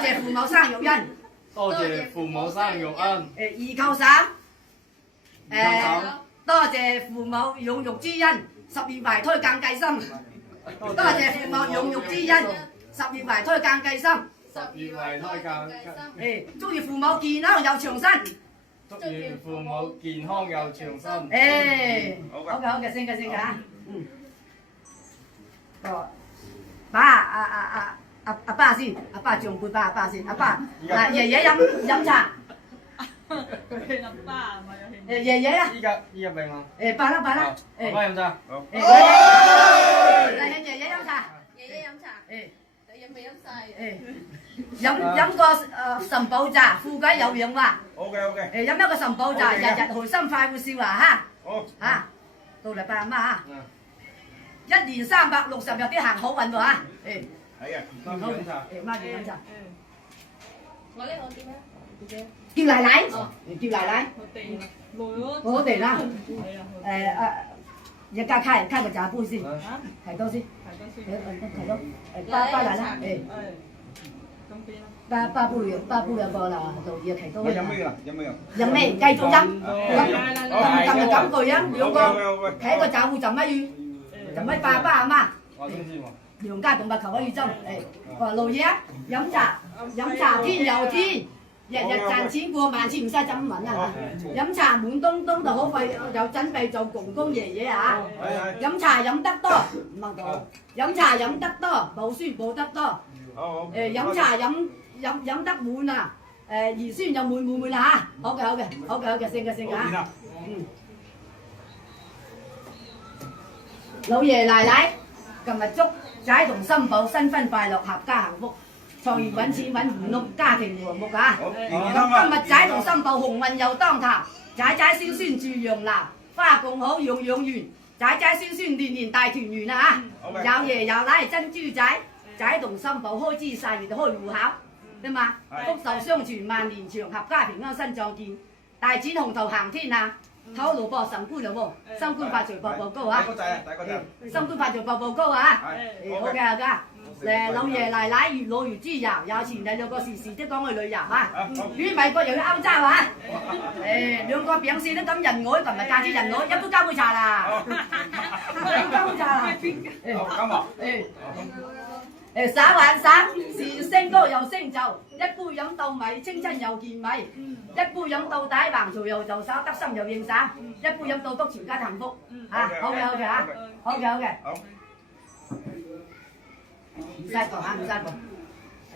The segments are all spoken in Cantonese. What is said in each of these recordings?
謝父母生育恩。多謝父母生育恩。二扣三。多謝父母養育之恩，十月懷胎更計心。多謝父母養育之恩，十月懷胎更計心。十月懷胎更計心。祝願父母健康又長身。祝願父母健康又長身。好嘅，升嘅嚇。爸阿爸先，阿爸長輩阿爸先，阿爸嗱爺爺飲茶。阿爸咪有興趣。爺爺啊。依家俾我。爸啦。阿爸飲茶。好。嚟請爺爺飲茶。爺爺飲茶。你飲未飲晒？飲個神寶茶，富貴有養話。OK。飲一個神寶茶，日日開心快活笑啊嚇。好。嚇，到嚟拜阿媽嚇。1年360日啲行好運喎嚇。係啊。媽咪飲茶。媽咪飲茶。我呢我點啊？叫奶奶。叫奶奶。我哋啦。而家開個茶杯先，提多先。提多。爸奶奶。爸杯有個啦，老嘢提多。飲咩㗎？飲咩啊？飲咩？繼續飲。咁就咁句飲，兩個睇個茶壺浸乜魚？浸乜爸阿媽？梁家同白球可以斟。話老爺飲茶天又天。日日賺錢過萬千唔使怎問啊！飲茶滿東東就好快有準備做公公爺爺啊！飲茶飲得多唔係講，飲茶飲得多補書補得多。飲茶飲得滿啊！兒孫又滿啦嚇！好嘅，升嘅嚇。老爺奶奶，今日祝仔同新抱新婚快樂，合家幸福。財源揾錢揾唔碌，家庭和睦啊！今日仔同新抱鴻運又當頭，仔孫孫住洋樓，花共好樣圓，仔孫年年大團圓啊嚇！有爺有奶珍珠仔同新抱開枝散葉開戶口，對嘛？福壽相傳萬年長，合家平安身壯健，大展鴻圖行天下，頭腦博神官嘞喎，新官發財步步高啊！新官發財步步高啊！好嘅。老爺奶奶越老越豬油，有錢就兩個時時都講去旅遊啊！與美國又去歐洲啊！兩個餅線都咁人愛，琴日嫁咗人愛，一杯交杯茶啦！交杯茶啦！耍玩耍是升高又升就，一杯飲到米，青春又健美；一杯飲到底，橫財又就手，得心又應手；一杯飲到篤，全家幸福。嚇，好嘅嚇，好嘅。唔使講嚇，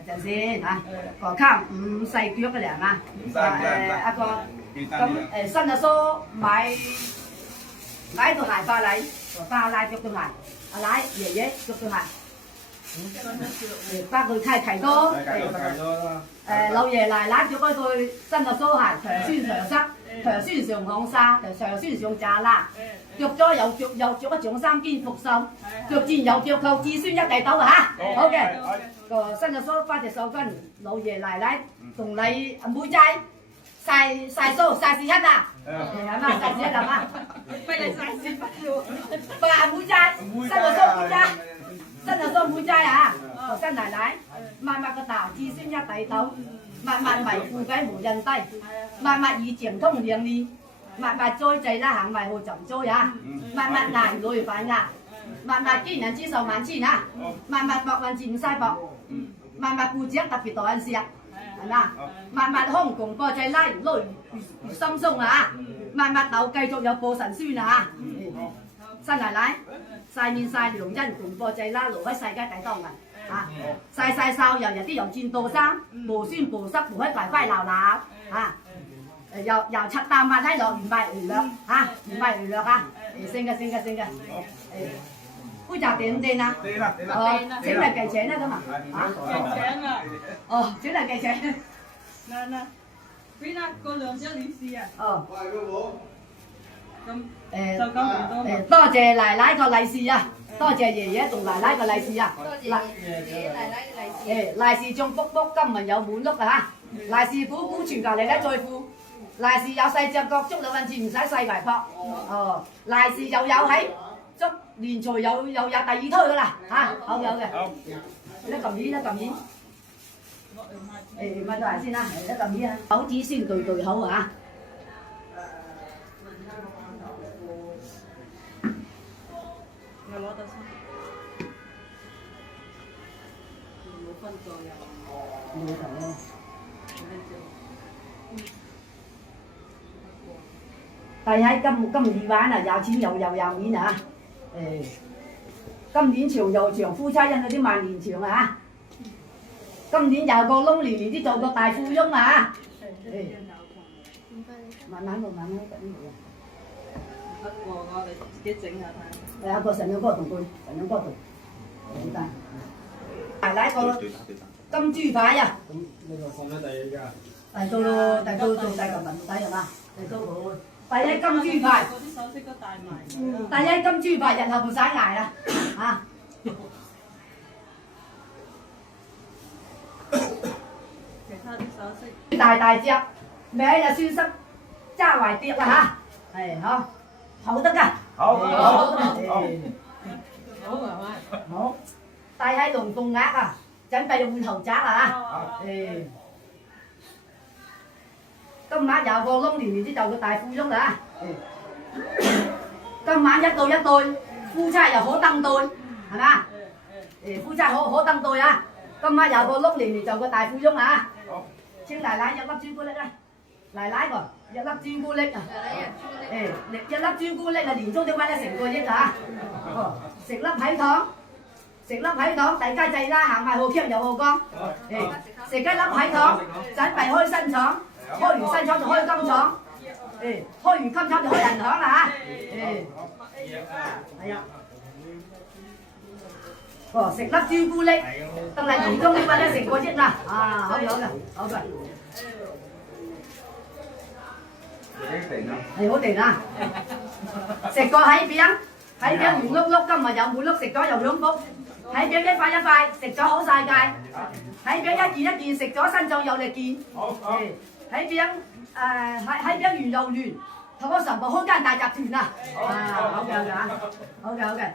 陣先嚇，個卡唔細腳嘅嚟嘛。阿哥，咁新阿叔買對鞋巴禮，巴拉腳對鞋，阿奶爺爺腳對鞋。包佢契多。老爺奶奶腳嗰對新阿叔鞋，長酸長濕，長酸上項紗，長酸上炸啦。着咗又着一長衫兼服袖，着戰又着扣，子孫一地斗啊嚇！好嘅，個新阿叔花隻手巾，老爺奶奶同你妹仔晒數晒時刻啊！係嘛晒時刻係嘛？俾你晒時刻喎！爸妹仔，新阿叔妹仔，新阿叔妹仔啊！個新奶奶，默默個頭，子孫一地斗，默默為富貴無人低，默默以長通兩年。默默栽濟啦，行為好就栽啊！默默難女反壓，默默見人之壽萬千啊！默默博運錢唔嘥博，默默顧者特別多人事啊，係嘛？默默空共播濟拉唔累越心鬆啊！默默豆繼續有播神孫啊！新奶奶晒面晒良恩共播濟啦，勞喺世界第當人啊！晒哨日日啲油轉到生，無酸無濕無喺快快鬧鬧啊！又七啖飯喺落，唔係娛樂嚇，唔係娛樂嚇，升嘅。杯茶點唔掂啊？請嚟計錢啦咁啊？請啊！請嚟計錢。嗱，邊個梁小女士啊？咁就咁唔多謝奶奶個利是啊！多謝爺爺同奶奶個利是啊！多謝爺爺奶奶嘅利是。利是中卜卜，金銀有滿屋啊嚇！利是股股全球嚟得最富。利是有細隻角，捉兩份錢唔使細圍撲。利是又有喺捉連財又有第二推噶啦嚇，好嘅。你撳錢。誒問到嚟先啦，嚟得咁啲啊，口子先句口啊。我攞到先。冇分左右。冇頭咯。但係今年玩啊，有錢有面啊！誒，今年長又長，夫妻因嗰啲萬年長啊！今年有個窿，年年都做個大富翁啊！誒，慢慢慢緊要。不過我哋自己整下睇。係啊，個神樣哥同佢神樣哥同，好大。奶奶個金豬牌啊！咁呢個放喺第二㗎。嚟到咯，嚟到做第個文仔係嘛？嚟到好。第一金豬牌，嗰啲首飾都帶埋。第一金豬牌，日後唔使捱啦，啊！其他啲首飾。大隻，名又酸濕，揸懷碟啦嚇，係呵，好得㗎，好，好，好係咪？好，戴喺龍鳳額啊，準備換頭鍘啊嚇，誒。今晚有個窿，年年都就個大富翁啦！今晚一對一對，夫妻又可登對，係嘛？誒，夫妻可登對啊！今晚有個窿，年年就個大富翁啊！請奶奶一粒朱古力啊！奶奶個一粒朱古力啊！誒，一粒朱古力啊，年終都揾得成個億啊！哦，食粒喺糖，食粒喺糖，大家制啦，行埋好強又好光。誒，食一粒喺糖，準備開新廠。開完新廠就開金廠，誒，開完金廠就開銀行啦嚇，誒，係啊，哦，食粒朱古力，得嚟年終你揾得成個億啦，啊，好嘅，好嘅，係好定啊，食個蟹餅，蟹餅圓碌碌，今日有滿碌，食咗又享福，蟹餅一塊一塊，食咗好世界，蟹餅一件一件，食咗身壯有力健，誒。喺邊喺邊圓又圓，同我神婆開間大集團啊！啊，好嘅嚇，好嘅。